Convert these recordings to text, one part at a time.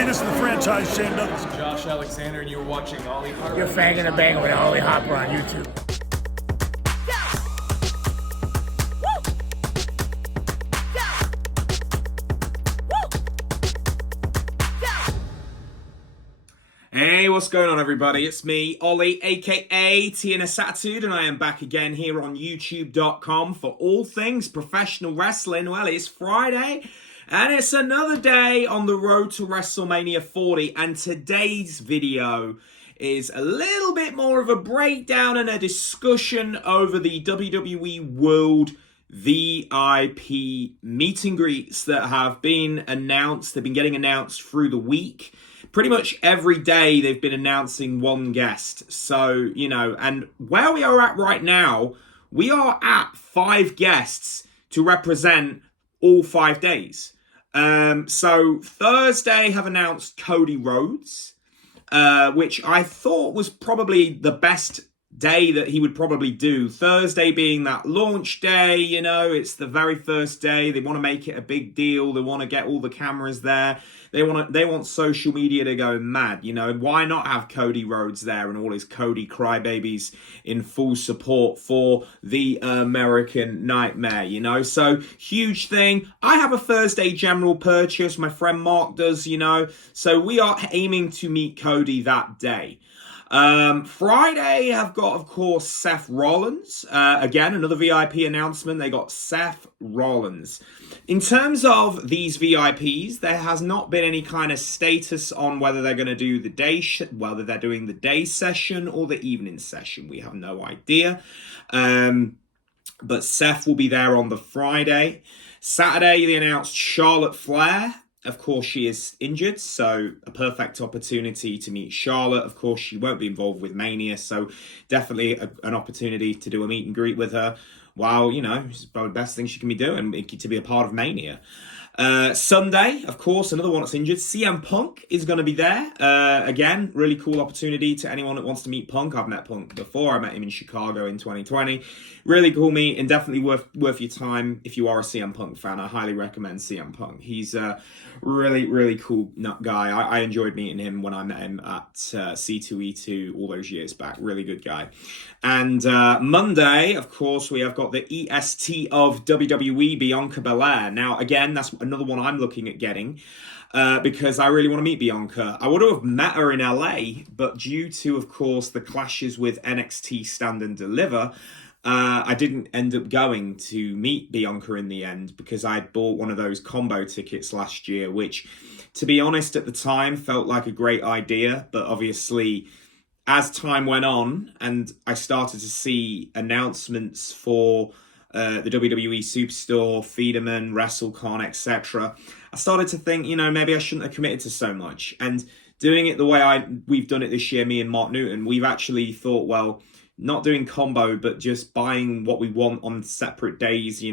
Hey, this is the franchise Shane Douglas. Josh Alexander, and you're watching Ollie Harper. You're fanging and banging with Ollie Harper on YouTube. Hey, what's going on, everybody? It's me, Ollie, aka Tina Satitude, and I am back again here on YouTube.com for all things professional wrestling. Well, it's Friday, and it's another day on the road to WrestleMania 40, and today's video is a little bit more of a breakdown and a discussion over the WWE World VIP meet and greets that have been announced. They've been getting announced through the week. Pretty much every day they've been announcing one guest. So, and where we are at right now, we are at 5 guests to represent all 5 days. So Thursday have announced Cody Rhodes, which I thought was probably the best day that he would probably do. Thursday being that launch day, it's the very first day. They want to make it a big deal. They want to get all the cameras there. They want social media to go mad. Why not have Cody Rhodes there and all his Cody crybabies in full support for the American Nightmare, So huge thing. I have a Thursday general purchase. My friend Mark does, So we are aiming to meet Cody that day. Friday, I've got, of course, Seth Rollins. Again, another VIP announcement. They got Seth Rollins. In terms of these VIPs, there has not been any kind of status on whether they're going to do the day, whether they're doing the day session or the evening session. We have no idea. But Seth will be there on the Friday. Saturday, they announced Charlotte Flair. Of course, she is injured, so a perfect opportunity to meet Charlotte. Of course, she won't be involved with Mania, so definitely an opportunity to do a meet and greet with her. While, it's probably the best thing she can be doing, to be a part of Mania. Sunday, of course, another one that's injured. CM Punk is going to be there. Again, really cool opportunity to anyone that wants to meet Punk. I've met Punk before. I met him in Chicago in 2020. Really cool meet and definitely worth your time if you are a CM Punk fan. I highly recommend CM Punk. He's a really, really cool guy. I enjoyed meeting him when I met him at C2E2 all those years back. Really good guy. And Monday, of course, we have got the EST of WWE, Bianca Belair. Now, again, that's another one I'm looking at getting because I really want to meet Bianca. I would have met her in LA, but due to, of course, the clashes with NXT Stand and Deliver, I didn't end up going to meet Bianca in the end because I bought one of those combo tickets last year, which, to be honest, at the time felt like a great idea. But obviously, as time went on and I started to see announcements for the WWE Superstore, Federman, WrestleCon, etc., I started to think, maybe I shouldn't have committed to so much. And doing it the way we've done it this year, me and Mark Newton, we've actually thought, well, not doing combo, but just buying what we want on separate days,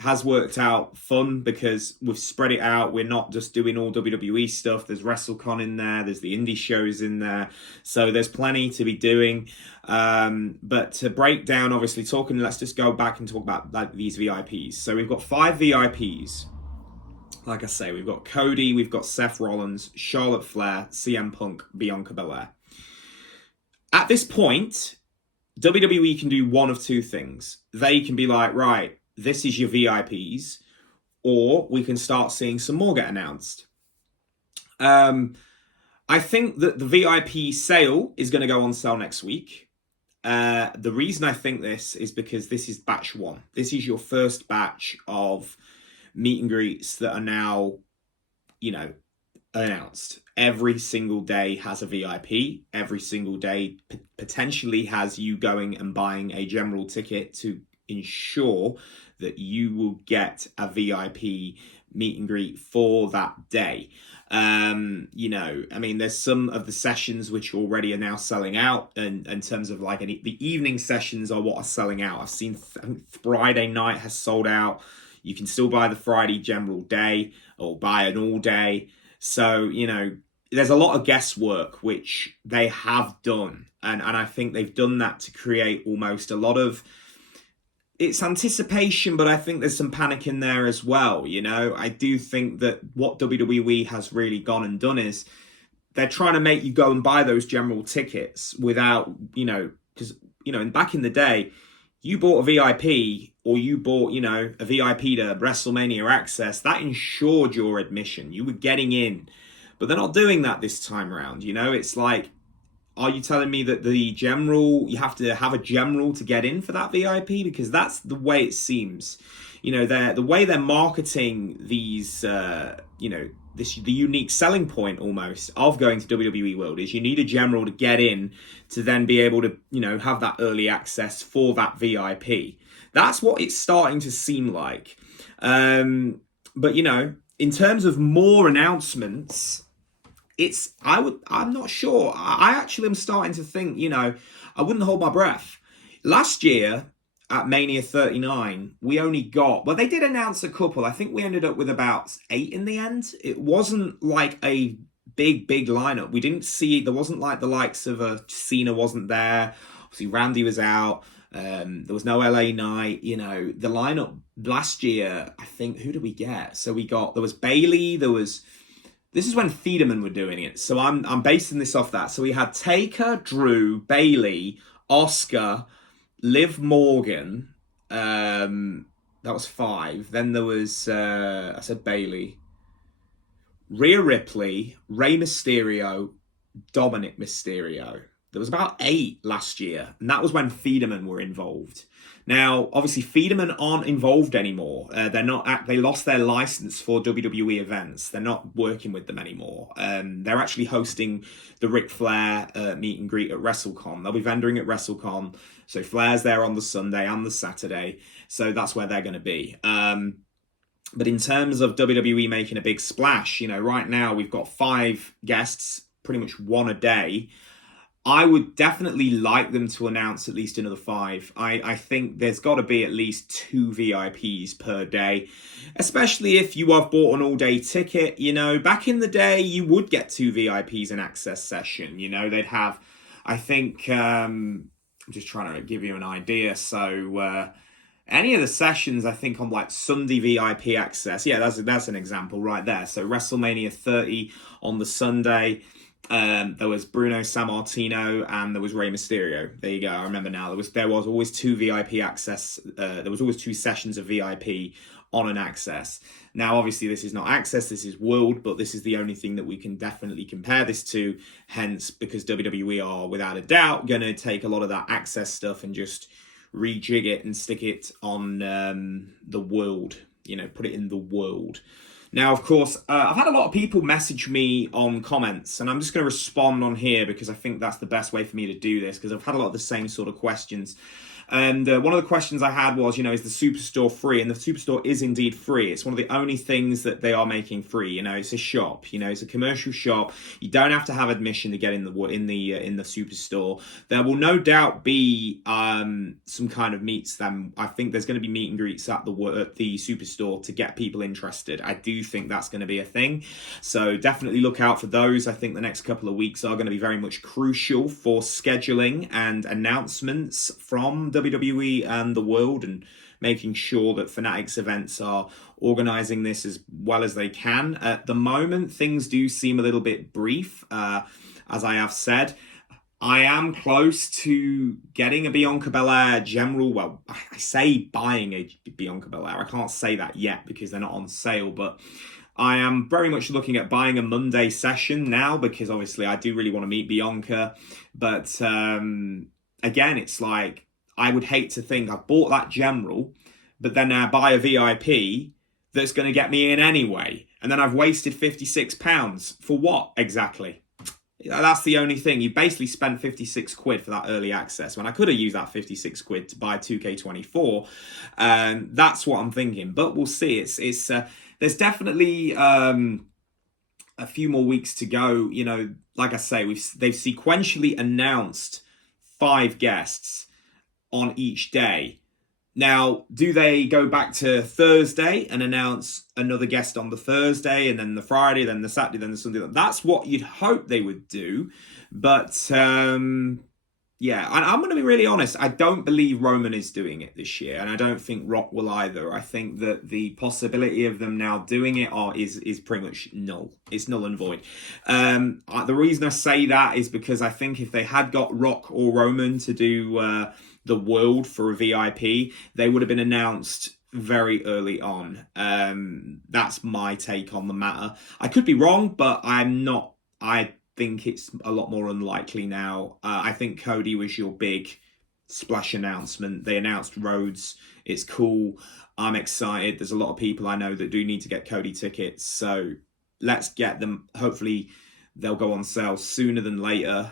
has worked out fun because we've spread it out. We're not just doing all WWE stuff. There's WrestleCon in there. There's the indie shows in there. So there's plenty to be doing. But to break down, obviously, let's just go back and talk about these VIPs. So we've got 5 VIPs. Like I say, we've got Cody, we've got Seth Rollins, Charlotte Flair, CM Punk, Bianca Belair. At this point, WWE can do one of two things. They can be like, right, this is your VIPs, or we can start seeing some more get announced. I think that the VIP sale is going to go on sale next week. The reason I think this is because this is batch 1. This is your first batch of meet and greets that are now, announced. Every single day has a VIP. Every single day potentially has you going and buying a general ticket to ensure that you will get a VIP meet and greet for that day. There's some of the sessions which already are now selling out, and in terms of the evening sessions are what are selling out. I've seen Friday night has sold out. You can still buy the Friday general day or buy an all day. So, there's a lot of guesswork which they have done. And I think they've done that to create almost a lot of it's anticipation, but I think there's some panic in there as well. You know, I do think that what WWE has really gone and done is they're trying to make you go and buy those general tickets without, because, back in the day, you bought a VIP or you bought, a VIP to WrestleMania Access, that ensured your admission. You were getting in. But they're not doing that this time around. It's like, are you telling me that you have to have a general to get in for that VIP? Because that's the way it seems. The way they're marketing these, the unique selling point almost of going to WWE World is you need a general to get in to then be able to, have that early access for that VIP. That's what it's starting to seem like. But, in terms of more announcements, I'm not sure. I actually am starting to think, I wouldn't hold my breath. Last year at Mania 39, we only got, they did announce a couple. I think we ended up with about 8 in the end. It wasn't like a big lineup. We didn't see, there wasn't like the likes of Cena wasn't there. Obviously Randy was out. There was no LA Knight. The lineup last year, I think, who did we get? So there was Bayley, this is when Federman were doing it. So I'm basing this off that. So we had Taker, Drew, Bayley, Oscar, Liv Morgan. That was 5. Then there was, I said Bayley, Rhea Ripley, Rey Mysterio, Dominic Mysterio. There was about 8 last year. And that was when Federman were involved. Now, obviously, Federman aren't involved anymore. They lost their license for WWE events. They're not working with them anymore. They're actually hosting the Ric Flair meet and greet at WrestleCon. They'll be vendoring at WrestleCon. So Flair's there on the Sunday and the Saturday. So that's where they're going to be. But in terms of WWE making a big splash, right now we've got 5 guests, pretty much 1 a day. I would definitely like them to announce at least another 5. I think there's got to be at least 2 VIPs per day, especially if you have bought an all-day ticket. Back in the day, you would get 2 VIPs in access session. They'd have, I think, I'm just trying to give you an idea. So any of the sessions, I think, on like Sunday VIP access, yeah, that's an example right there. So WrestleMania 30 on the Sunday. There was Bruno Sammartino and there was Rey Mysterio. There you go. I remember now. There was always 2 VIP access. There was always 2 sessions of VIP on an access. Now, obviously, this is not access. This is World, but this is the only thing that we can definitely compare this to. Hence, because WWE are without a doubt going to take a lot of that access stuff and just rejig it and stick it on the World. Put it in the World. Now, of course, I've had a lot of people message me on comments, and I'm just going to respond on here because I think that's the best way for me to do this, because I've had a lot of the same sort of questions. And one of the questions I had was, is the Superstore free? And the Superstore is indeed free. It's one of the only things that they are making free. It's a shop. It's a commercial shop. You don't have to have admission to get in the Superstore. There will no doubt be some kind of meets. Then I think there's going to be meet and greets at the Superstore to get people interested. I do think that's going to be a thing. So definitely look out for those. I think the next couple of weeks are going to be very much crucial for scheduling and announcements from WWE and the World, and making sure that Fanatics events are organizing this as well as they can. At the moment, things do seem a little bit brief. As I have said, I am close to getting a Bianca Belair general. Well, I say buying a Bianca Belair. I can't say that yet because they're not on sale, but I am very much looking at buying a Monday session now because obviously I do really want to meet Bianca. But again, it's like, I would hate to think I've bought that general, but then I buy a VIP that's going to get me in anyway. And then I've wasted £56. For what exactly? That's the only thing. You basically spent 56 quid for that early access when I could have used that 56 quid to buy 2K24. That's what I'm thinking. But we'll see. There's definitely a few more weeks to go. Like I say, they've sequentially announced 5 guests on each day. Now, do they go back to Thursday and announce another guest on the Thursday and then the Friday, then the Saturday, then the Sunday? That's what you'd hope they would do. But Yeah, and I'm going to be really honest. I don't believe Roman is doing it this year, and I don't think Rock will either. I think that the possibility of them now doing it is pretty much null. It's null and void. The reason I say that is because I think if they had got Rock or Roman to do the World for a VIP, they would have been announced very early on. That's my take on the matter. I could be wrong, but I'm not. I think it's a lot more unlikely now. I think Cody was your big splash announcement. They announced Rhodes. It's cool. I'm excited. There's a lot of people I know that do need to get Cody tickets. So let's get them. Hopefully they'll go on sale sooner than later.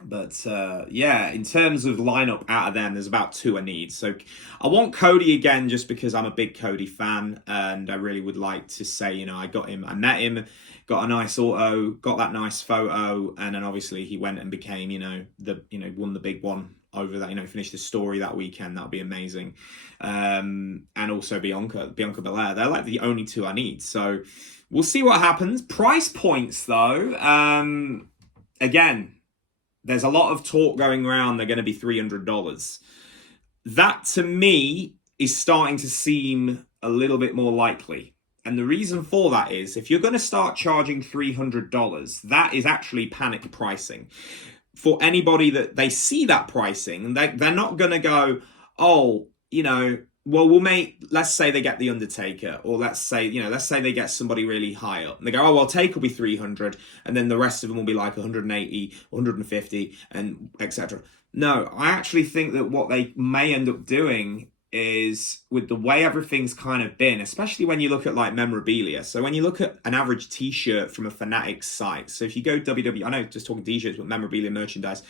But in terms of lineup out of them, there's about 2 I need. So I want Cody again just because I'm a big Cody fan, and I really would like to say, I got him, I met him, got a nice auto, got that nice photo, and then obviously he went and became, won the big one over that, finished the story that weekend. That would be amazing. And also Bianca Belair. They're like the only 2 I need. So we'll see what happens. Price points though, again, there's a lot of talk going around. They're going to be $300. That, to me, is starting to seem a little bit more likely. And the reason for that is, if you're going to start charging $300, that is actually panic pricing. For anybody that they see that pricing, they're not going to go, let's say they get The Undertaker, or let's say they get somebody really high up. And they go, take will be 300, and then the rest of them will be like 180, 150, and etc. No, I actually think that what they may end up doing is, with the way everything's kind of been, especially when you look at like memorabilia. So when you look at an average t-shirt from a Fanatics site, so if you go WWE, I know just talking t-shirts, but memorabilia, merchandise,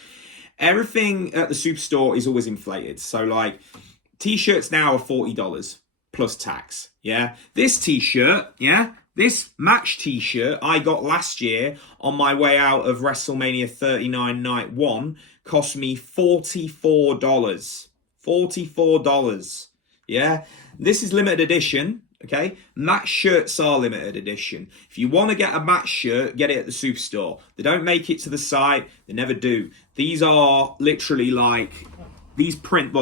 everything at the Superstore is always inflated. So like, t-shirts now are $40 plus tax. Yeah. This t-shirt, this match t-shirt I got last year on my way out of WrestleMania 39 night 1 cost me $44. $44. Yeah. This is limited edition. Okay. Match shirts are limited edition. If you want to get a match shirt, get it at the Superstore. They don't make it to the site. They never do. These are literally like, they print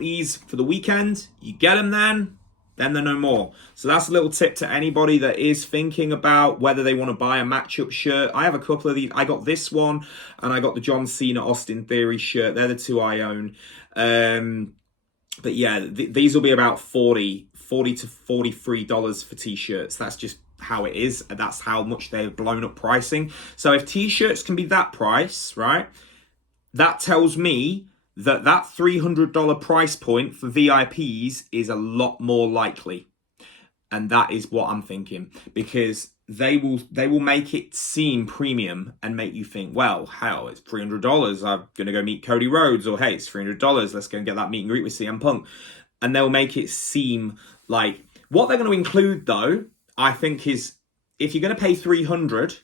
these for the weekend. You get them then they're no more. So that's a little tip to anybody that is thinking about whether they want to buy a matchup shirt. I have a couple of these. I got this one, and I got the John Cena Austin Theory shirt. They're the 2 I own. But yeah, these will be about $40 to $43 for t-shirts. That's just how it is. That's how much they've blown up pricing. So if t-shirts can be that price, right, that tells me that $300 price point for VIPs is a lot more likely. And that is what I'm thinking, because they will make it seem premium and make you think, well, hell, it's $300. I'm going to go meet Cody Rhodes, or hey, it's $300. Let's go and get that meet and greet with CM Punk. And they'll make it seem like, what they're going to include though, I think, is, if you're going to pay $300,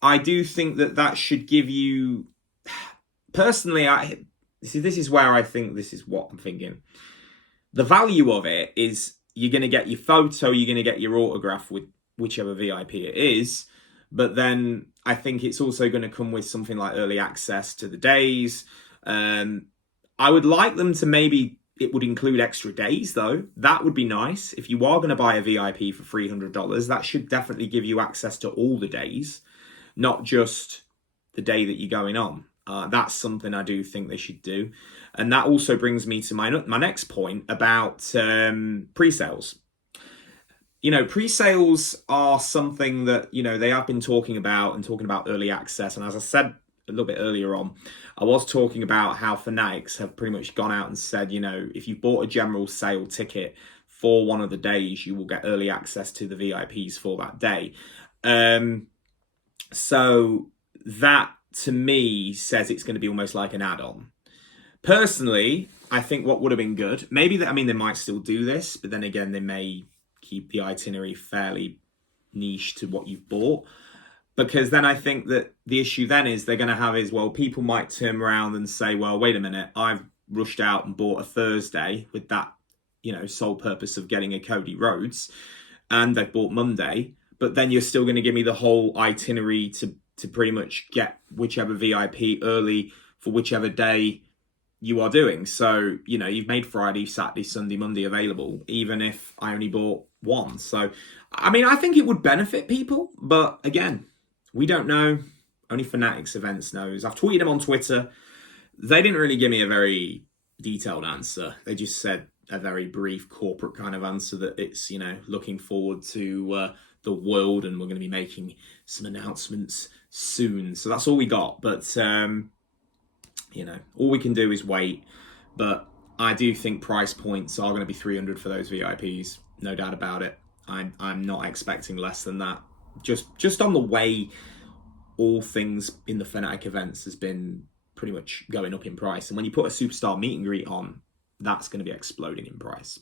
I do think that should give you, personally, this is where I think this is what I'm thinking. The value of it is, you're going to get your photo, you're going to get your autograph with whichever VIP it is. But then I think it's also going to come with something like early access to the days. I would like them to it would include extra days though. That would be nice. If you are going to buy a VIP for $300, that should definitely give you access to all the days, not just the day that you're going on. That's something I do think they should do. And that also brings me to my next point about pre-sales. Pre-sales are something that, they have been talking about early access. And as I said a little bit earlier on, I was talking about how Fanatics have pretty much gone out and said, if you bought a general sale ticket for one of the days, you will get early access to the VIPs for that day. So that, to me, says it's going to be almost like an add-on. Personally, I think what would have been good, they might still do this, but then again, they may keep the itinerary fairly niche to what you've bought. Because then I think that the issue then is they're going to have is, well, people might turn around and say, well, wait a minute, I've rushed out and bought a Thursday with that, sole purpose of getting a Cody Rhodes, and they've bought Monday, but then you're still going to give me the whole itinerary to pretty much get whichever VIP early for whichever day you are doing. So, you know, you've made Friday, Saturday, Sunday, Monday available, even if I only bought one. So, I mean, I think it would benefit people, but again, we don't know. Only Fanatics Events knows. I've tweeted them on Twitter. They didn't really give me a very detailed answer. They just said a very brief corporate kind of answer that it's, you know, looking forward to the world and we're going to be making some announcements soon. So that's all we got. But, you know, all we can do is wait. But I do think price points are going to be $300 for those VIPs. No doubt about it. I'm not expecting less than that. Just on the way all things in the Fnatic events has been pretty much going up in price. And when you put a superstar meet and greet on, that's going to be exploding in price.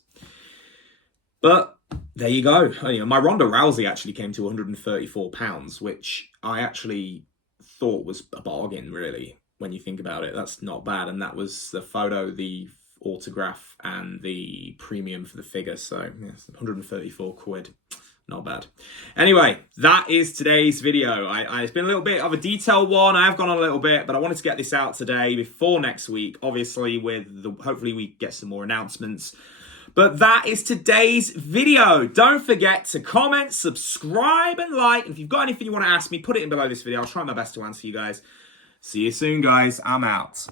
But there you go. Anyway, my Ronda Rousey actually came to £134, which I actually thought was a bargain, really, when you think about it. That's not bad. And that was the photo, the autograph, and the premium for the figure. So, yes, 134 quid. Not bad. Anyway, that is today's video. It's been a little bit of a detailed one. I have gone on a little bit, but I wanted to get this out today before next week. Obviously, hopefully we get some more announcements. But that is today's video. Don't forget to comment, subscribe, and like. And if you've got anything you want to ask me, put it in below this video. I'll try my best to answer you guys. See you soon, guys. I'm out.